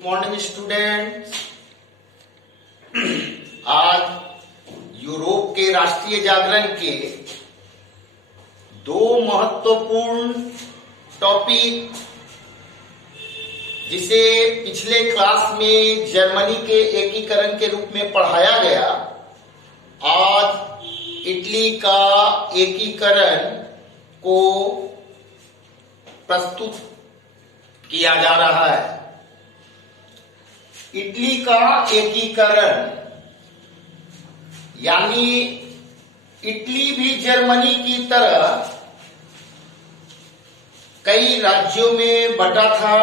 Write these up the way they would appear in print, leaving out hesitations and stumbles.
Morning students. आज Europe के राष्ट्रीय जागरण के दो महत्वपूर्ण टॉपिक, जिसे पिछले क्लास में जर्मनी के एकीकरण के रूप में पढ़ाया गया, आज इटली का एकीकरण को प्रस्तुत किया जा रहा है। इटली का एकीकरण यानी इटली भी जर्मनी की तरह कई राज्यों में बटा था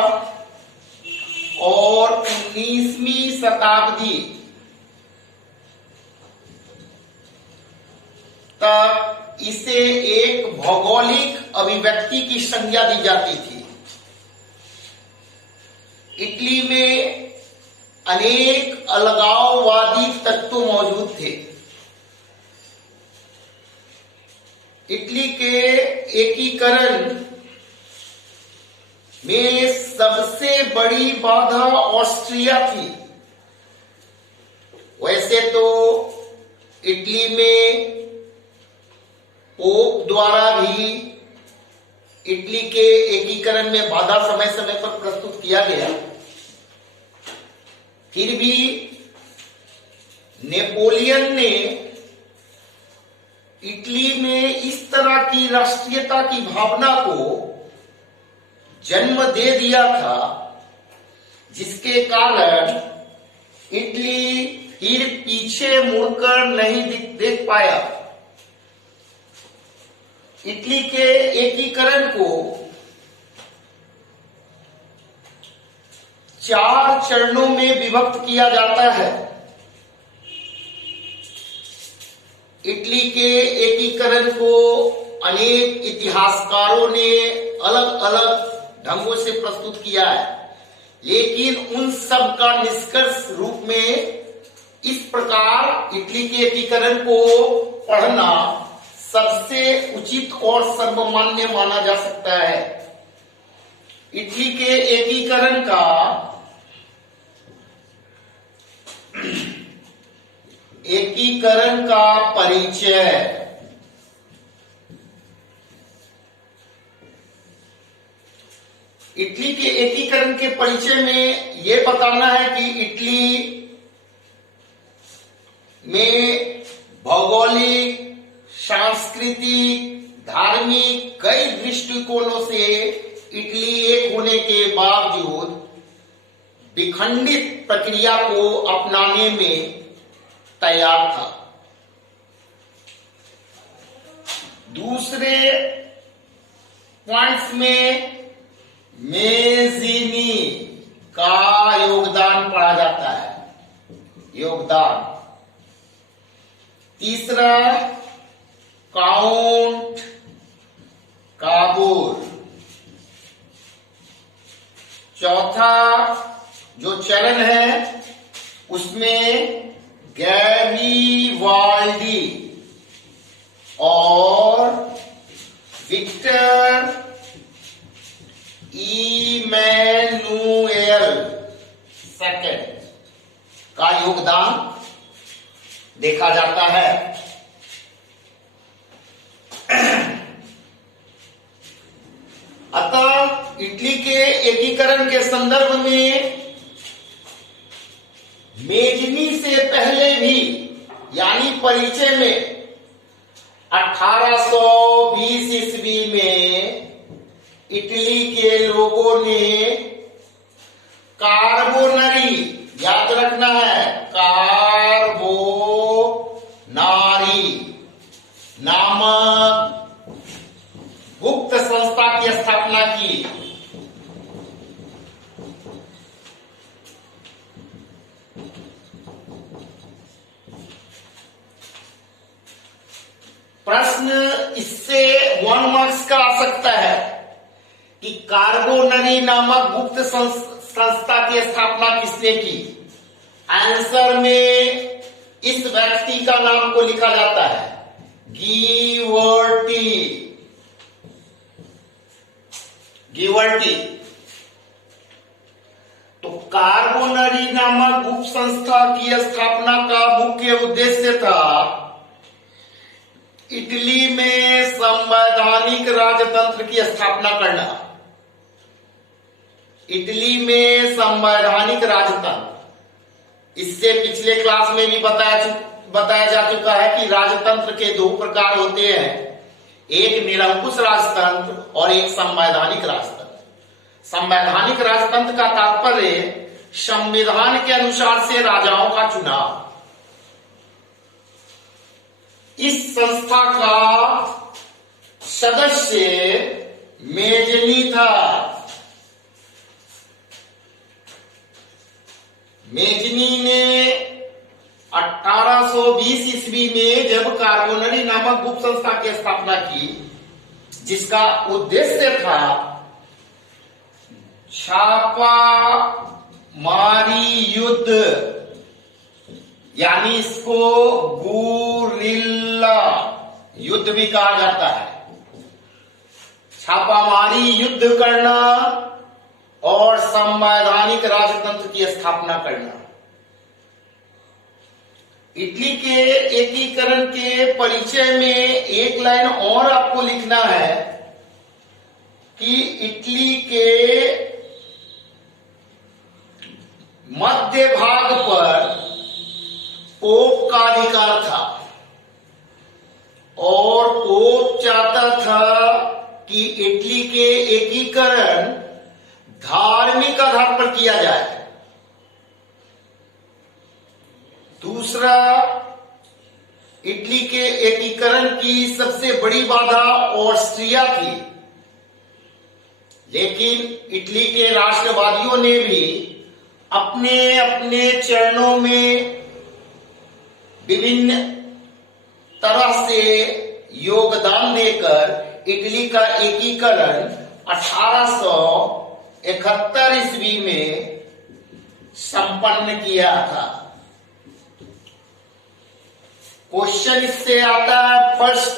और 19वीं शताब्दी तक इसे एक भौगोलिक अभिव्यक्ति की संज्ञा दी जाती थी। इटली में अनेक अलगाववादी तत्व मौजूद थे। इटली के एकीकरण में सबसे बड़ी बाधा ऑस्ट्रिया थी। वैसे तो इटली में पोप द्वारा भी इटली के एकीकरण में बाधा समय समय पर प्रस्तुत किया गया, फिर भी नेपोलियन ने इटली में इस तरह की राष्ट्रीयता की भावना को जन्म दे दिया था, जिसके कारण इटली फिर पीछे मुड़कर नहीं देख पाया। इटली के एकीकरण को 4 चरणों में विभक्त किया जाता है। इटली के एकीकरण को अनेक इतिहासकारों ने अलग अलग ढंगों से प्रस्तुत किया है, लेकिन उन सब का निष्कर्ष रूप में इस प्रकार इटली के एकीकरण को पढ़ना सबसे उचित और सर्वमान्य माना जा सकता है। इटली के एकीकरण का परिचय। इटली के एकीकरण के परिचय में यह बताना है कि इटली में भौगोलिक, सांस्कृतिक, धार्मिक कई दृष्टिकोणों से इटली एक होने के बावजूद विखंडित प्रक्रिया को अपनाने में तैयार था। दूसरे पॉइंट्स में मेज़िनी का योगदान पढ़ा जाता है। तीसरा काउंट काबूर। चौथा जो चरण है उसमें गैरीवाल्डी और विक्टर इमैनुएल सेकंड का योगदान देखा जाता है। अतः इटली के एकीकरण के संदर्भ में मेजनी से पहले भी यानी परिचय में 1820 ईस्वी में इटली के लोगों ने कार्बोनरी, याद रखना है, कार्बोनारी नामक गुप्त संस्था की स्थापना की। प्रश्न इससे 1 मार्क्स का आ सकता है कि कार्बोनरी नामक गुप्त संस्था की स्थापना किसने की। आंसर में इस व्यक्ति का नाम को लिखा जाता है, गिवर्टी। तो कार्बोनरी नामक उप संस्था की स्थापना का मुख्य उद्देश्य था इटली में संवैधानिक राजतंत्र की स्थापना करना। इटली में संवैधानिक राजतंत्र, इससे पिछले क्लास में भी बताया जा चुका है कि राजतंत्र के दो प्रकार होते हैं, एक निरंकुश राजतंत्र और एक संवैधानिक राजतंत्र। संवैधानिक राजतंत्र का तात्पर्य संविधान के अनुसार से राजाओं का चुनाव। इस संस्था का सदस्य मेजनी था। मेजनी ने 1820 ईस्वी में जब कार्बोनरी नामक गुप्त संस्था की स्थापना की, जिसका उद्देश्य था छापा मारी युद्ध, यानी इसको गुरिल्ला युद्ध भी कहा जाता है, छापामारी युद्ध करना और संवैधानिक राजतंत्र की स्थापना करना। इटली के एकीकरण के परिचय में एक लाइन और आपको लिखना है कि इटली के मध्य भाग पर पोप का अधिकार था और पोप चाहता था कि इटली के एकीकरण धार्मिक आधार पर किया जाए। दूसरा, इटली के एकीकरण की सबसे बड़ी बाधा ऑस्ट्रिया थी, लेकिन इटली के राष्ट्रवादियों ने भी अपने अपने चरणों में विभिन्न तरह से योगदान देकर इटली का एकीकरण 1871 ईस्वी में संपन्न किया था। क्वेश्चन इससे आता है फर्स्ट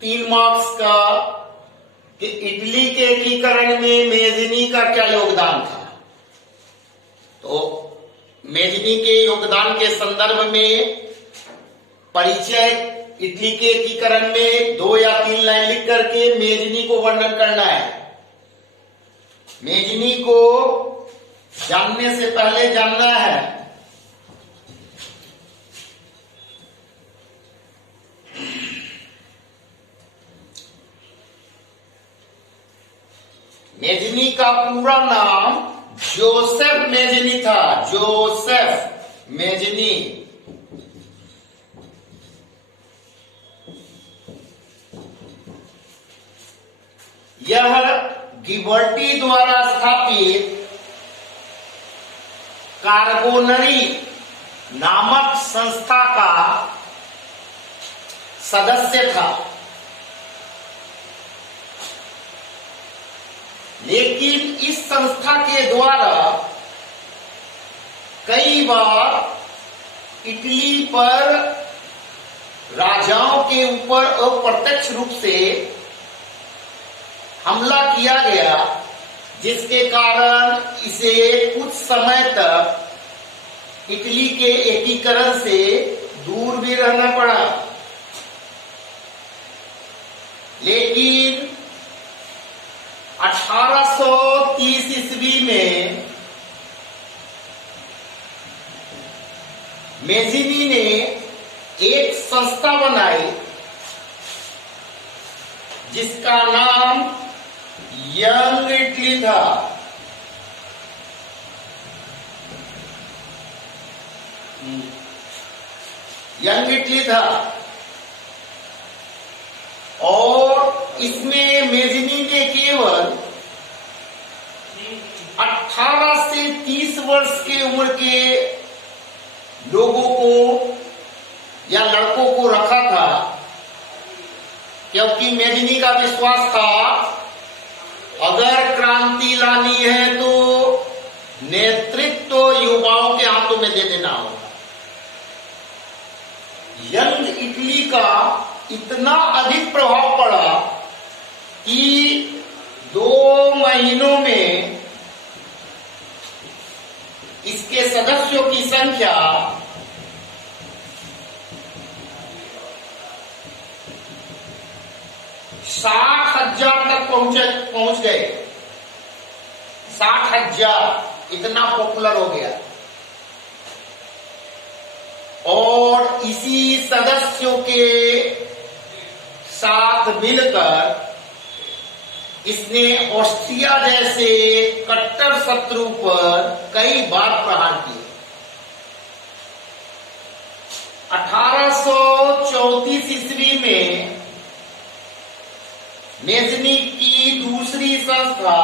3 मार्क्स का कि इटली के एकीकरण में मेजनी का क्या योगदान था। तो मेजनी के योगदान के संदर्भ में परिचय इटली के एकीकरण में 2 या 3 लाइन लिख करके मेजनी को वर्णन करना है। मेजनी को जानने से पहले जानना है मेजनी का पूरा नाम जोसेफ मेजनी था। जोसेफ मेजनी यह गिबर्टी द्वारा स्थापित कार्बोनरी नामक संस्था का सदस्य था, लेकिन इस संस्था के द्वारा कई बार इटली पर राजाओं के ऊपर अप्रत्यक्ष रूप से हमला किया गया, जिसके कारण इसे कुछ समय तक इटली के एकीकरण से दूर भी रहना पड़ा। लेकिन 1830 ईस्वी में मेजिनी ने एक संस्था बनाई जिसका नाम यंग इटली था। यंग इटली था और इसमें मेजनी ने केवल 18 से 30 वर्ष के उम्र के लोगों को या लड़कों को रखा था, क्योंकि मेजनी का विश्वास था अगर क्रांति लानी है तो नेतृत्व तो युवाओं के हाथों में दे देना होगा। यंग इटली का इतना अधिक प्रभाव पड़ा कि 2 महीनों में इसके सदस्यों की संख्या 60,000 तक पहुंच गए। 60,000 इतना पॉपुलर हो गया। और इसी सदस्यों के साथ मिलकर इसने ऑस्ट्रिया जैसे कट्टर शत्रु पर कई बार प्रहार किए। 1834 ईस्वी में मेजनिक की दूसरी संस्था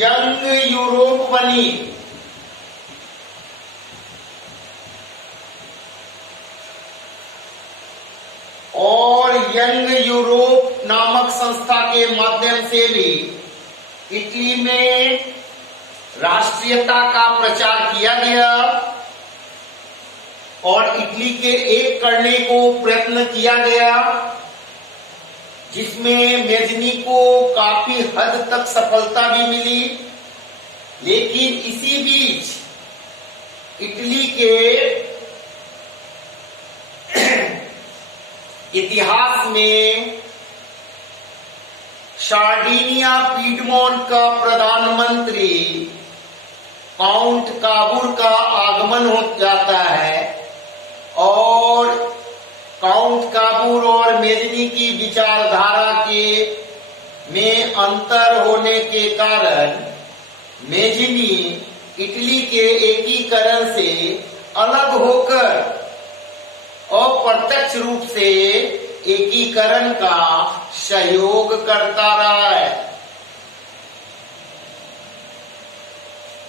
यंग यूरोप बनी। और यंग यूरोप नामक संस्था के माध्यम से भी इटली में राष्ट्रीयता का प्रचार किया गया और इटली के एक करने को प्रयत्न किया गया, जिसमें मेजनी को काफी हद तक सफलता भी मिली। लेकिन इसी बीच इटली के इतिहास में सार्डिनिया पीडमोंट का प्रधानमंत्री काउंट काबूर का आगमन हो जाता है और काउंट काबूर और मेजनी की विचारधारा के में अंतर होने के कारण मेजनी इटली के एकीकरण से अलग होकर अप्रत्यक्ष रूप से एकीकरण का सहयोग करता रहा है।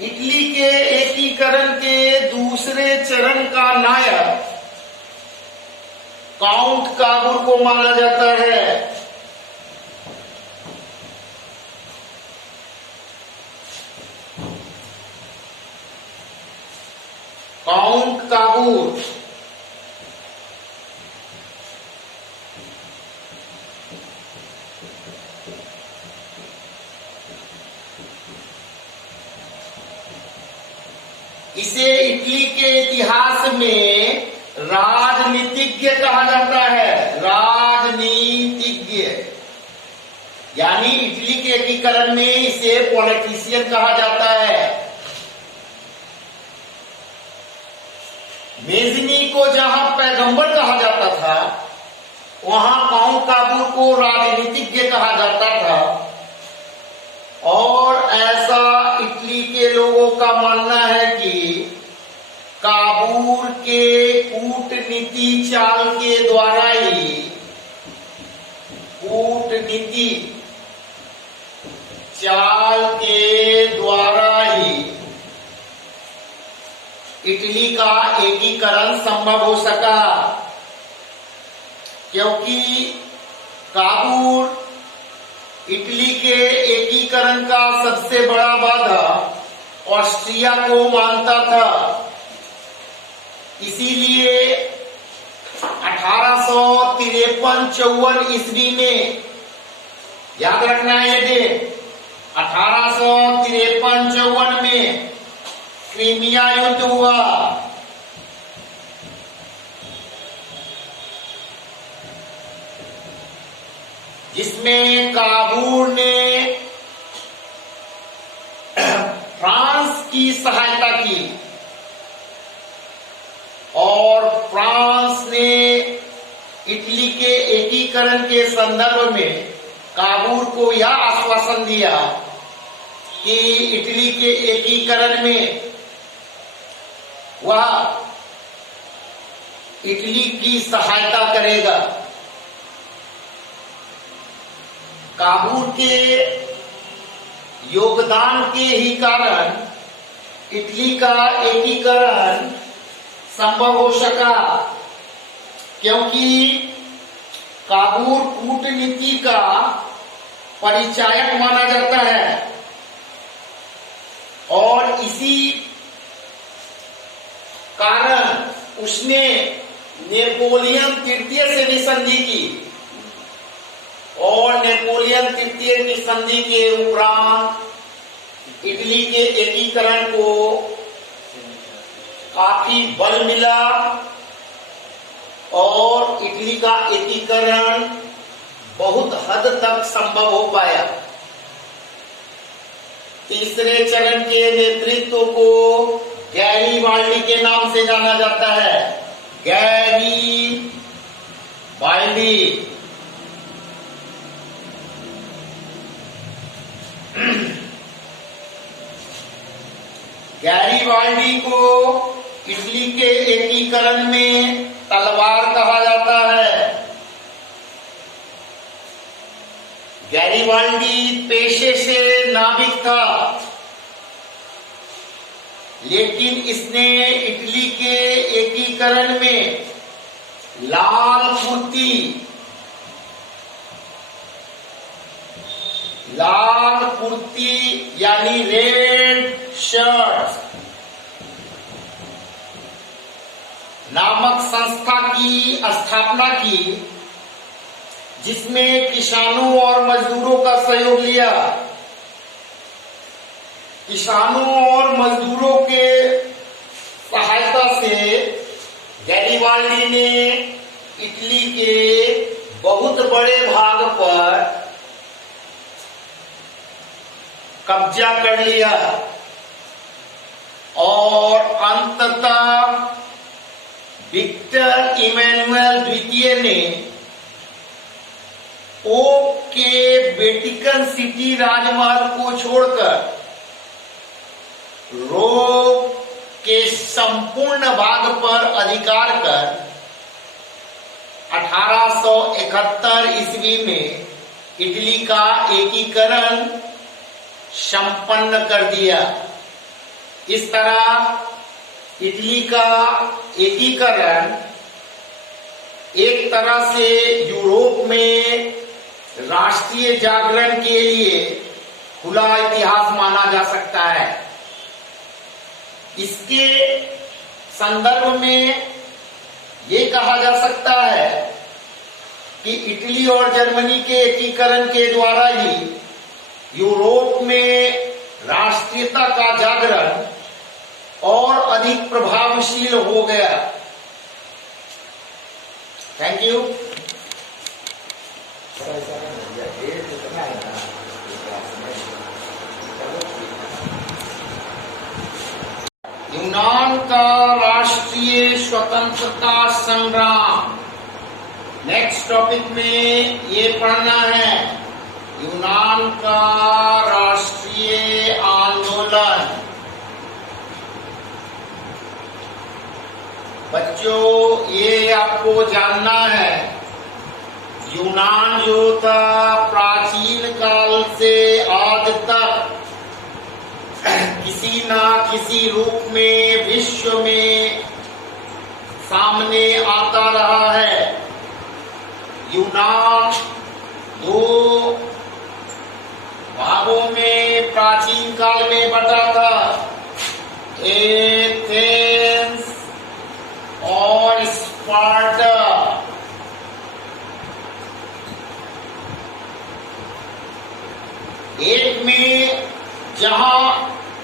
इटली के एकीकरण के दूसरे चरण का नायक काउंट काबूर को माना जाता है। काउंट काबूर इसे इटली के इतिहास में राजनीतिज्ञ कहा जाता है। राजनीतिज्ञ यानी इटली के एकीकरण में इसे पॉलिटिशियन कहा जाता है। मेजनी को जहां पैगंबर कहा जाता था, वहां काउंट काबूर को राजनीतिज्ञ कहा जाता था। और ऐसा इटली के लोगों का मानना है कि काबूर के कूटनीति चाल के द्वारा ही इटली का एकीकरण संभव हो सका, क्योंकि काबूर इटली के एकीकरण का सबसे बड़ा बाधा ऑस्ट्रिया को मानता था। इसीलिए 1853-54 ईस्वी में, याद रखना है ये डेट, 1853-54 में क्रीमिया युद्ध हुआ। जिसमें काबूर ने फ्रांस की सहायता की और फ्रांस ने इटली के एकीकरण के संदर्भ में काबूर को यह आश्वासन दिया कि इटली के एकीकरण में वह इटली की सहायता करेगा। काबूर के योगदान के ही कारण इटली का एकीकरण संभव हो सका, क्योंकि काबूर कूटनीति का परिचायक माना जाता है और इसी कारण उसने नेपोलियन तृतीय से भी संधि की और नेपोलियन तृतीय की संधि के उपरांत इटली के एकीकरण को काफी बल मिला और इटली का एकीकरण बहुत हद तक संभव हो पाया। तीसरे चरण के नेतृत्व को गैरीबाल्डी के नाम से जाना जाता है। गैरीबाल्डी गैरीबाल्डी को इटली के एकीकरण में तलवार कहा जाता है। गैरीबाल्डी पेशे से नाविक था, लेकिन इसने इटली के एकीकरण में लाल कुर्ती यानी रेड शर्ट नामक संस्था की स्थापना की, जिसमें किसानों और मजदूरों का सहयोग लिया। किसानों और मजदूरों के सहायता से गैरीबाल्डी ने इटली के बहुत बड़े भाग पर कब्जा कर लिया और अंततः विक्टर इमैनुअल द्वितीय ने पोप के वेटिकन सिटी राजमहल को छोड़कर रोम के संपूर्ण भाग पर अधिकार कर 1871 ईस्वी में इटली का एकीकरण संपन्न कर दिया। इस तरह इटली का एकीकरण एक तरह से यूरोप में राष्ट्रीय जागरण के लिए खुला इतिहास माना जा सकता है। इसके संदर्भ में ये कहा जा सकता है कि इटली और जर्मनी के एकीकरण के द्वारा ही यूरोप में राष्ट्रीयता का जागरण और अधिक प्रभावशील हो गया। Thank you. यूनान का राष्ट्रीय स्वतंत्रता संग्राम, नेक्स्ट टॉपिक में ये पढ़ना है। यूनान का राष्ट्रीय आंदोलन। बच्चों, ये आपको जानना है, यूनान जो था प्राचीन काल से आज तक किसी ना किसी रूप में विश्व में सामने आता रहा है। यूनान दो भागों में प्राचीन काल में बटा था, एथेंस और स्पार्टा। एक में जहां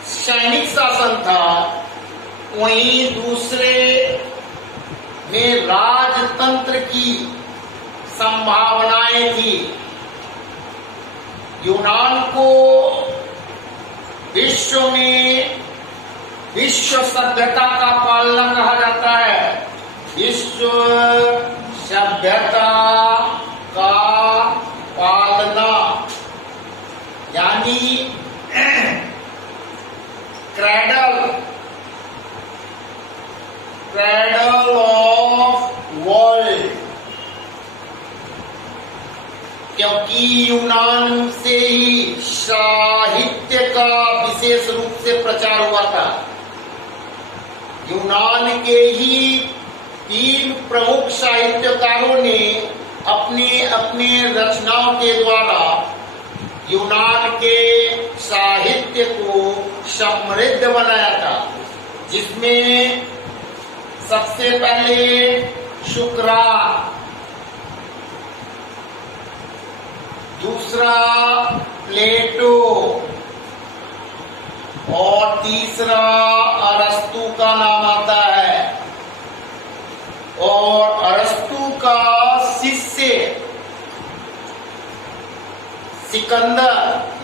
सैनिक शासन था, वहीं दूसरे में राजतंत्र की संभावनाएं थी। यूनान को विश्व में विश्व सभ्यता का पालना कहा जाता है। विश्व सभ्यता का पालना यानी क्रैडल ऑफ वर्ल्ड, क्योंकि यूनान से ही साहित्य का विशेष रूप से प्रचार हुआ था। यूनान के ही 3 प्रमुख साहित्यकारों ने अपने अपने रचनाओं के द्वारा यूनान के साहित्य को समृद्ध बनाया था, जिसमें सबसे पहले सुकरात, दूसरा प्लेटो और तीसरा अरस्तु का नाम आता है, और अरस्तु का शिष्य सिकंदर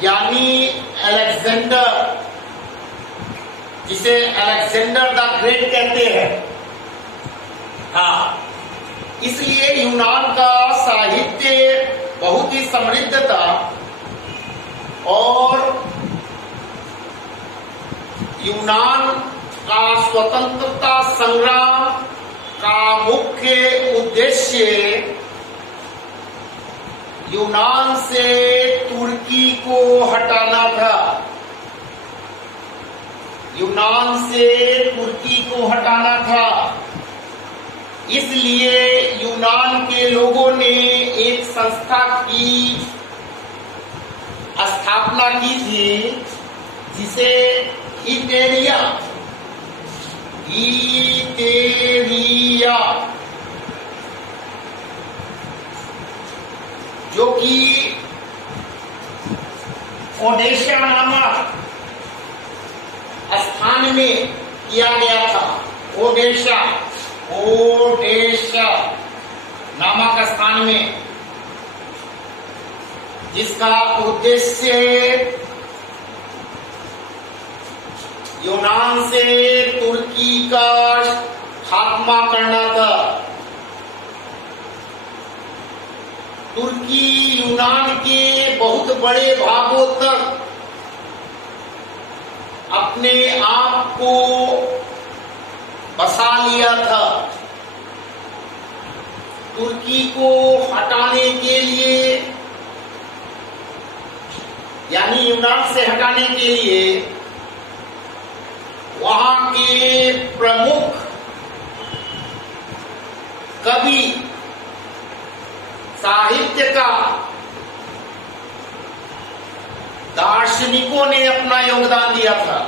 यानी अलेक्जेंडर, जिसे अलेक्जेंडर द ग्रेट कहते हैं। हाँ, इसलिए यूनान का साहित्य बहुत ही समृद्ध था और यूनान का स्वतंत्रता संग्राम का मुख्य उद्देश्य यूनान से तुर्की को हटाना था। यूनान से तुर्की को हटाना था। इसलिए यूनान के लोगों ने एक संस्था की स्थापना की थी जिसे इटेरिया जो कि ओडेशा नामक स्थान में किया गया था। ओडेशा नामक स्थान में, जिसका उद्देश्य यूनान से तुर्की का खात्मा करना था। तुर्की यूनान के बहुत बड़े भागों तक अपने आप को बसा लिया था। तुर्की को हटाने के लिए, यानी यूनान से हटाने के लिए वहां के प्रमुख कवि, साहित्यकार, दार्शनिकों ने अपना योगदान दिया था।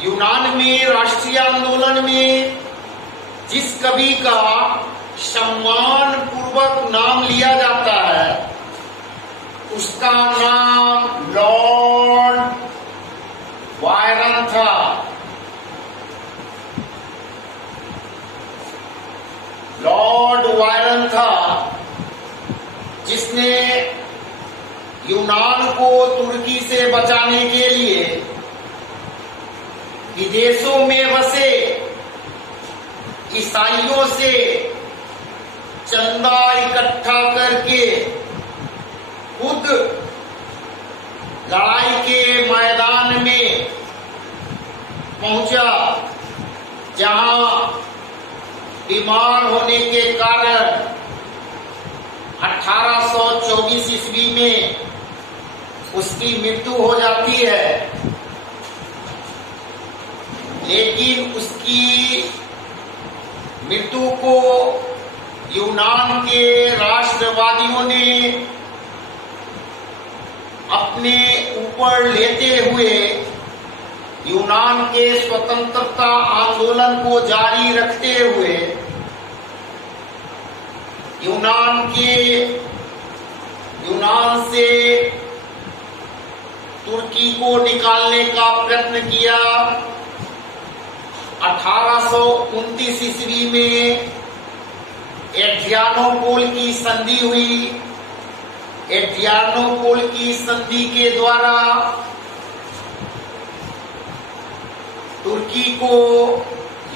यूनान में राष्ट्रीय आंदोलन में जिस कवि का सम्मान पूर्वक नाम लिया जाता है उसका नाम लॉर्ड वायरन था। लॉर्ड वायरन था जिसने यूनान को तुर्की से बचाने के लिए विदेशों में बसे ईसाइयों से चंदा इकट्ठा करके खुद लड़ाई के मैदान में पहुंचा, जहां बीमार होने के कारण 1824 ईस्वी में उसकी मृत्यु हो जाती है। लेकिन उसकी मृत्यु को यूनान के राष्ट्रवादियों ने अपने ऊपर लेते हुए यूनान के स्वतंत्रता आंदोलन को जारी रखते हुए यूनान से तुर्की को निकालने का प्रयत्न किया। 1829 ईस्वी में एड्रियानोपोल की संधि हुई। एड्रियानोपोल की संधि के द्वारा तुर्की को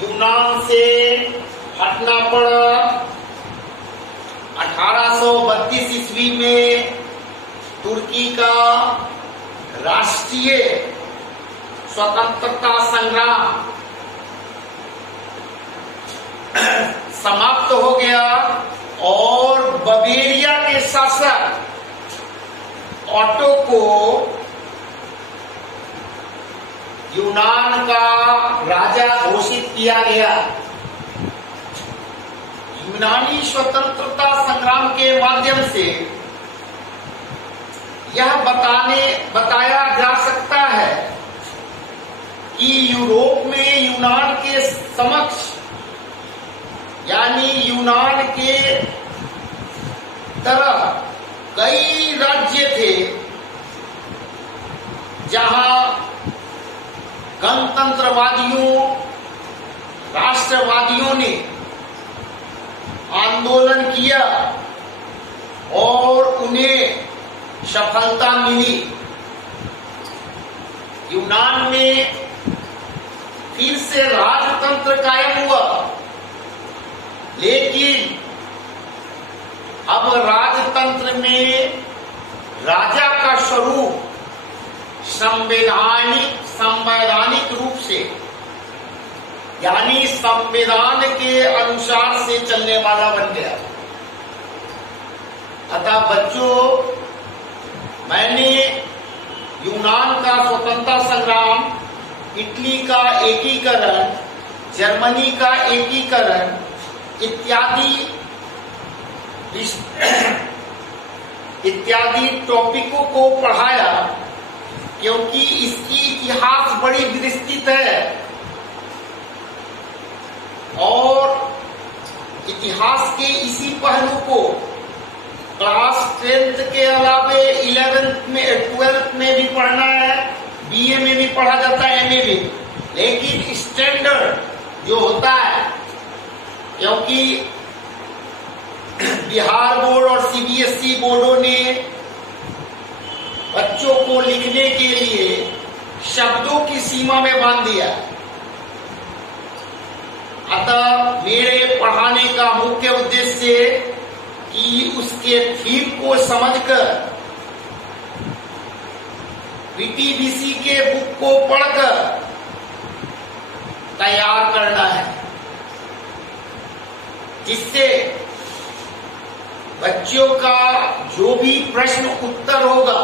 यूनान से हटना पड़ा। 1832 ईस्वी में तुर्की का राष्ट्रीय स्वतंत्रता संग्राम समाप्त हो गया और बवेरिया के शासक ऑटो को यूनान का राजा घोषित किया गया। यूनानी स्वतंत्रता संग्राम के माध्यम से यह बताया जा सकता है कि यूरोप में यूनान के समक्ष, यानी यूनान के तरह कई राज्य थे जहां गणतंत्रवादियों, राष्ट्रवादियों ने आंदोलन किया और उन्हें सफलता मिली। यूनान में फिर से राजतंत्र कायम हुआ, लेकिन अब राजतंत्र में राजा का स्वरूप संवैधानिक रूप से, यानी संविधान के अनुसार से चलने वाला बन गया। अतः बच्चों, मैंने यूनान का स्वतंत्रता संग्राम, इटली का एकीकरण, जर्मनी का एकीकरण इत्यादि टॉपिकों को पढ़ाया, क्योंकि इसकी इतिहास बड़ी विस्तृत है और इतिहास के इसी पहलू को क्लास 10th के अलावे 11th में 12th में भी पढ़ना है, बीए में भी पढ़ा जाता है, एमए में। लेकिन स्टैंडर्ड जो होता है, क्योंकि बिहार बोर्ड और सीबीएसई बोर्डों ने बच्चों को लिखने के लिए शब्दों की सीमा में बांध दिया। अतः मेरे पढ़ाने का मुख्य उद्देश्य कि उसके थीम को समझकर वीटीबीसी के बुक को पढ़कर तैयार करना है, जिससे बच्चों का जो भी प्रश्न उत्तर होगा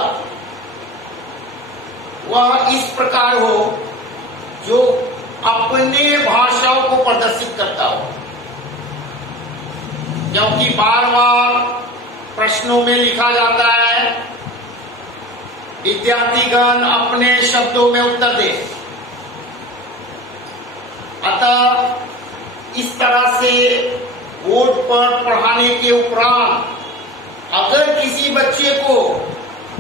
वह इस प्रकार हो जो अपने भाषाओं को प्रदर्शित करता हो, क्योंकि बार बार प्रश्नों में लिखा जाता है विद्यार्थीगण अपने शब्दों में उत्तर दे। अतः इस तरह से बोर्ड पर पढ़ाने के उपरांत अगर किसी बच्चे को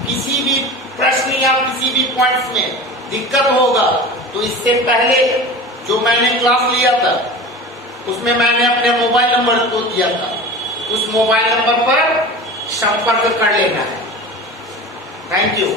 किसी भी प्रश्न या किसी भी पॉइंट्स में दिक्कत होगा, तो इससे पहले जो मैंने क्लास लिया था उसमें मैंने अपने मोबाइल नंबर को दिया था, उस मोबाइल नंबर पर संपर्क कर लेना है। Thank you.